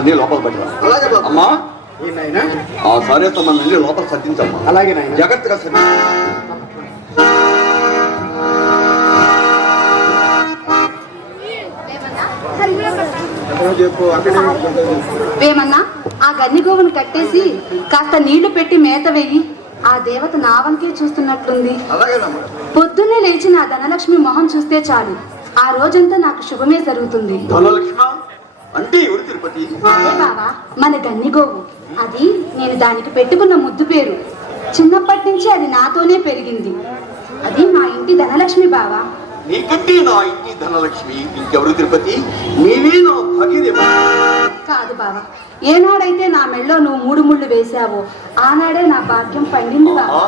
అందరినీ లోపల పెట్టరా. అలాగే బాబు. అమ్మా ఏంటైనా ఆ సరే తమని లోపల సర్దించమ్మా. అలాగే నాయన. జాగ్రత్తగా సర్ది. చెప్పు అక్కడే వేమన్నా ఆ గన్నిగోవును కట్టేసి కాస్త నీళ్లు పెట్టి మేత వెయ్యి. ఆ దేవత నా వంకే చూస్తున్నట్లుంది. అలాగేనమ్మా. పొద్దున్నే లేచి నా ధనలక్ష్మి మొహం చూస్తే చాలు, ఆ రోజంతా నాకు శుభమే జరుగుతుంది. ధనలక్ష్మ అంటే ఎవరు తిరుపతి? అదే బావా మన గన్నిగోవు. అది నేను దానికి పెట్టుకున్న ముద్దు పేరు. చిన్నప్పటి నుంచి అది నాతోనే పెరిగింది. అది మా ఇంటి ధనలక్ష్మి బావా. నీకంటే నా ఇంటి ధనలక్ష్మి ఇంకెవరు తిరుపతి? నీవే నా భాగ్యదేవ. కాదు బావా, ఏనాడైతే నా మెళ్ళో నువ్వు 3 ముళ్ళు వేశావో ఆనాడే నా భాగ్యం పండింది బావా.